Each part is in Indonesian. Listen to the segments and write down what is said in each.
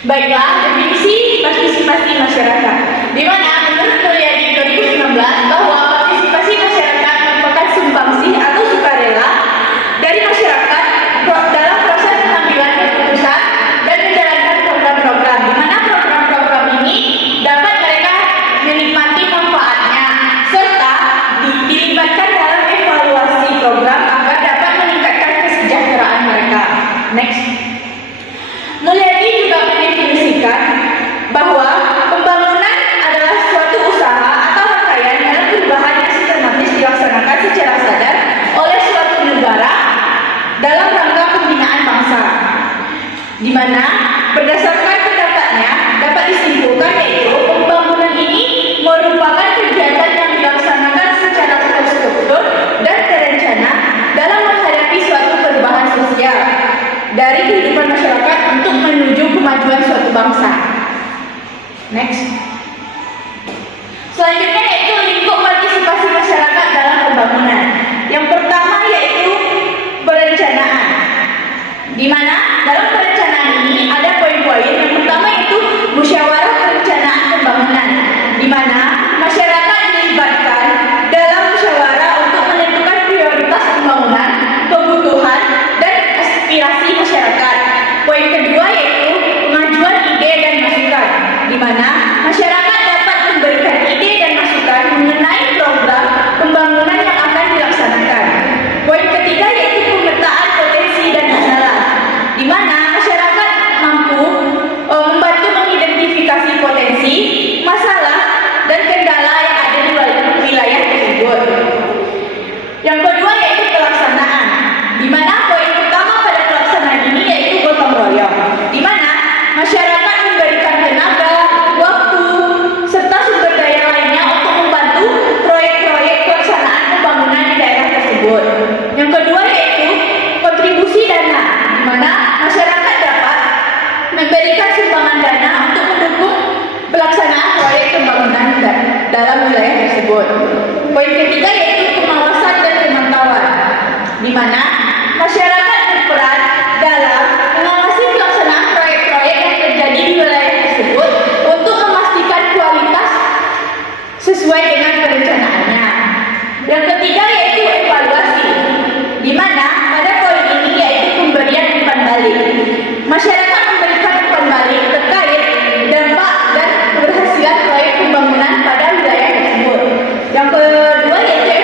Baiklah, definisi partisipasi masyarakat. Di mana menurut Mulyadi 2019 bahwa partisipasi masyarakat merupakan sumbangsih atau sukarela dari masyarakat dalam proses pengambilan keputusan dan menjalankan program-program, di mana program-program ini dapat mereka menikmati manfaatnya serta dilibatkan dalam evaluasi program agar dapat meningkatkan kesejahteraan mereka. Next. Mulyadi juga mendefinisikan bahwa pembangunan adalah suatu usaha atau rangkaian dalam perubahan yang sistematis dilaksanakan secara sadar oleh suatu negara dalam rangka pembinaan bangsa, di mana berdasarkan pendapatnya dapat disimpulkan yaitu pembangunan ini merupakan kegiatan yang dilaksanakan secara terstruktur dan terencana dalam menghadapi suatu perubahan sosial dari kehidupan masyarakat untuk menuju kemajuan suatu bangsa. Next. Selanjutnya yaitu lingkup partisipasi masyarakat dalam pembangunan. Yang pertama yaitu perencanaan, di mana dalam perencanaan ini ada poin-poin. Yang pertama yaitu musyawarah perencanaan pembangunan, di mana masyarakat dilibatkan dalam musyawarah untuk menentukan prioritas pembangunan, kebutuhan, dan aspirasi masyarakat. Poin kedua yaitu pengajuan ide dan masukan, di mana masyarakat dapat memberikan ide dan masukan mengenai program pembangunan yang akan dilaksanakan. Poin ketiga yaitu pemetaan potensi dan masalah, di mana masyarakat mampu membantu mengidentifikasi potensi, masalah, dan kendala yang ada di wilayah tersebut. Yang kedua yaitu pelaksanaan, di mana poin utama pada pelaksanaan ini yaitu gotong royong, di mana masyarakat memberikan tenaga, waktu, serta sumber daya lainnya untuk membantu proyek-proyek pelaksanaan pembangunan di daerah tersebut. Yang kedua yaitu kontribusi dana, di mana masyarakat dapat memberikan sumbangan dana untuk mendukung pelaksanaan proyek pembangunan dalam wilayah tersebut. Poin ketiga yaitu pengawasan dan pemantauan, di mana masyarakat berperan dalam mengawasi pelaksanaan proyek-proyek yang terjadi di wilayah tersebut untuk memastikan kualitas sesuai dengan perencanaannya. Yang ketiga yaitu evaluasi, di mana pada poin ini yaitu pemberian umpan balik. Masyarakat memberikan umpan balik terkait dampak dan keberhasilan proyek pembangunan pada wilayah tersebut. Yang kedua yaitu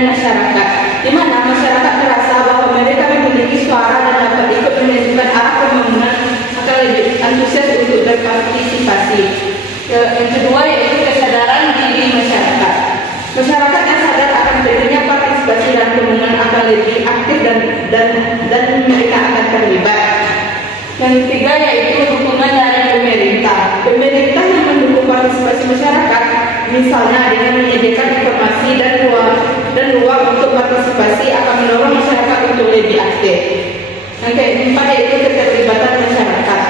kepemimpinan masyarakat, di mana masyarakat merasa bahwa mereka memiliki suara dan dapat ikut menentukan arah pembangunan akan lebih antusias untuk berpartisipasi. Yang kedua yaitu kesadaran diri masyarakat. Masyarakat yang sadar akan pentingnya partisipasi dan pembangunan akan lebih aktif dan mereka akan terlibat. Yang ketiga yaitu dukungan dari pemerintah. Pemerintah yang mendukung partisipasi masyarakat, misalnya dengan menyediakan informasi dan ruang untuk partisipasi, akan mendorong masyarakat untuk lebih aktif. Yang keempat yaitu keterlibatan masyarakat.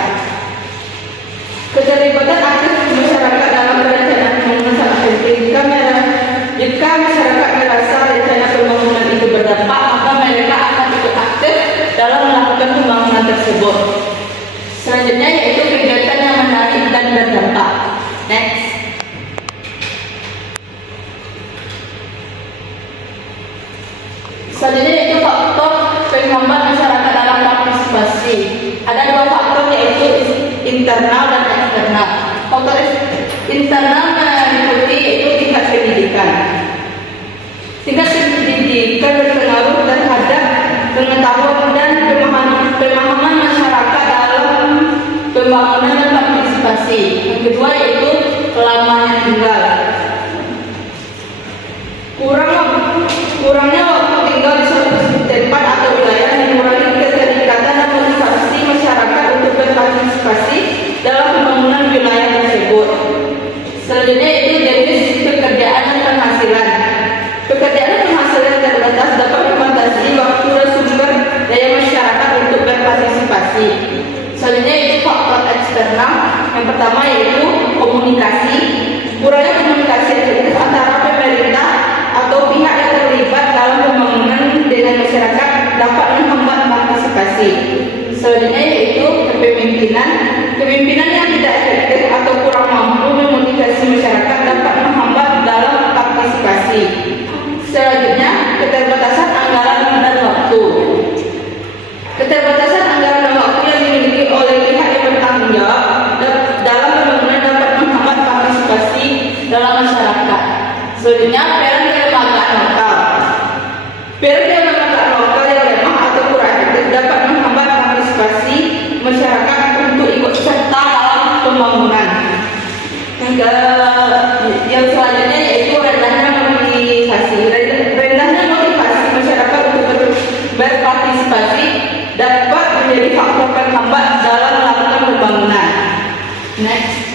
Keterlibatan aktif masyarakat dalam perencanaan pembangunan sangat penting. Jika masyarakat merasa rencana pembangunan itu berdampak, maka mereka akan ikut aktif dalam melakukan pembangunan tersebut. Selanjutnya yaitu kegiatan yang menarik dan berdampak. Next. Selanjutnya yaitu faktor penghambat masyarakat dalam partisipasi. Ada dua faktor yaitu internal dan eksternal. Faktor internal meliputi yaitu tingkat pendidikan. Tingkat pendidikan berpengaruh terhadap pengetahuan dan pemahaman masyarakat dalam pembangunan dan partisipasi. Yang kedua yaitu lamanya tinggal. Kurangnya waktu tinggal di suatu tempat atau wilayah mengurangi keterikatan dan motivasi masyarakat untuk berpartisipasi dalam pembangunan wilayah tersebut. Selanjutnya yaitu jenis pekerjaan dan penghasilan. Pekerjaan dan penghasilan terbatas dapat membatasi waktu dan sumber daya masyarakat untuk berpartisipasi. Selanjutnya yaitu faktor eksternal. Yang pertama yaitu komunikasi. Kurangnya komunikasi efektif antara pemerintah atau pihak yang terlibat dalam pembangunan dengan masyarakat dapat menghambat partisipasi. Selanjutnya yaitu kepemimpinan. Kepemimpinan yang tidak efektif atau kurang mampu memotivasi masyarakat dapat menghambat dalam partisipasi. Selanjutnya keterbatasan anggaran dan waktu. Keterbatasan anggaran dan waktu yang dimiliki oleh pihak yang bertanggung jawab dalam pembangunan dapat menghambat partisipasi dalam masyarakat. Selanjutnya peran kelembagaan lokal. Peran kelembagaan lokal yang lemah atau kurang efektif dapat menghambat partisipasi masyarakat untuk ikut serta dalam pembangunan. Yang selanjutnya yaitu rendahnya motivasi. Rendahnya motivasi masyarakat untuk berpartisipasi dapat menjadi faktor penghambat dalam melakukan pembangunan. Next.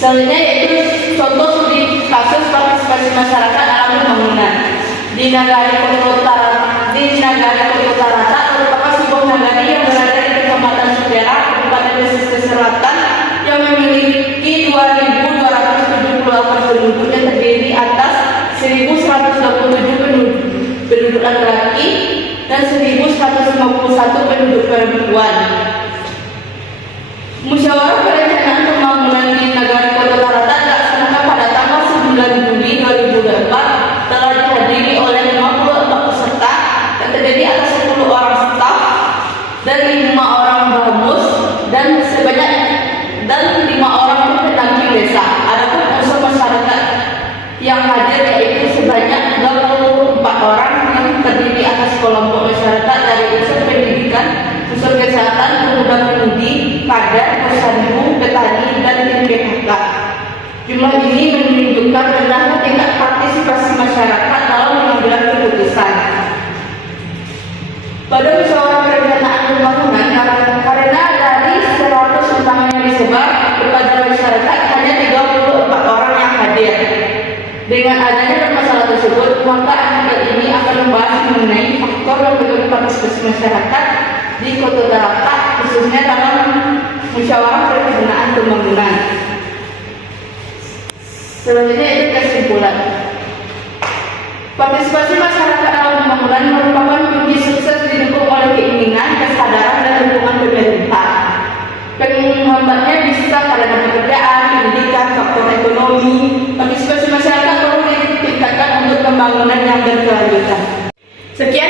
Selanjutnya yaitu contoh studi kasus partisipasi masyarakat dalam pembangunan. Di Nagari Koto Tarata merupakan sebuah nagari yang berada di Kecamatan Supera, Kabupaten Pesisir Selatan, yang memiliki 2.278 penduduk yang terdiri atas 1.127 penduduk laki-laki dan 1.151 penduduk perempuan. Musyawarah perencanaan pembangunan di Nagari Koto Tarata dilaksanakan pada tanggal 9 Juli 2004, telah dihadiri oleh 54 peserta yang terdiri atas 10 orang staf dan 5 orang bamus dan 5 orang pendamping desa. Adapun unsur masyarakat yang hadir yaitu sebanyak 24 orang yang terdiri atas kelompok masyarakat dari unsur pendidikan, unsur kesehatan, pemuda-pemudi, kader, posyandu, petani, dan tim PKK. Jumlah ini menunjukkan rendahnya tingkat partisipasi masyarakat dalam pengambilan keputusan. Pada musyawarah perencanaan pembangunan, karena dari 100 utama yang disebar kepada masyarakat hanya 34 orang yang hadir. Dengan adanya masalah tersebut, maka artikel ini akan membahas mengenai faktor yang menurut partisipasi masyarakat di Koto Tarata, khususnya dalam musyawarah perencanaan pembangunan. Selanjutnya itu kesimpulan. Partisipasi masyarakat dalam pembangunan merupakan kunci sukses didukung oleh keinginan, kesadaran, dan dukungan pemerintah. Penghambatnya bisa karena pekerjaan, pendidikan, faktor ekonomi. Partisipasi masyarakat perlu ditingkatkan untuk pembangunan yang berkelanjutan. Sekian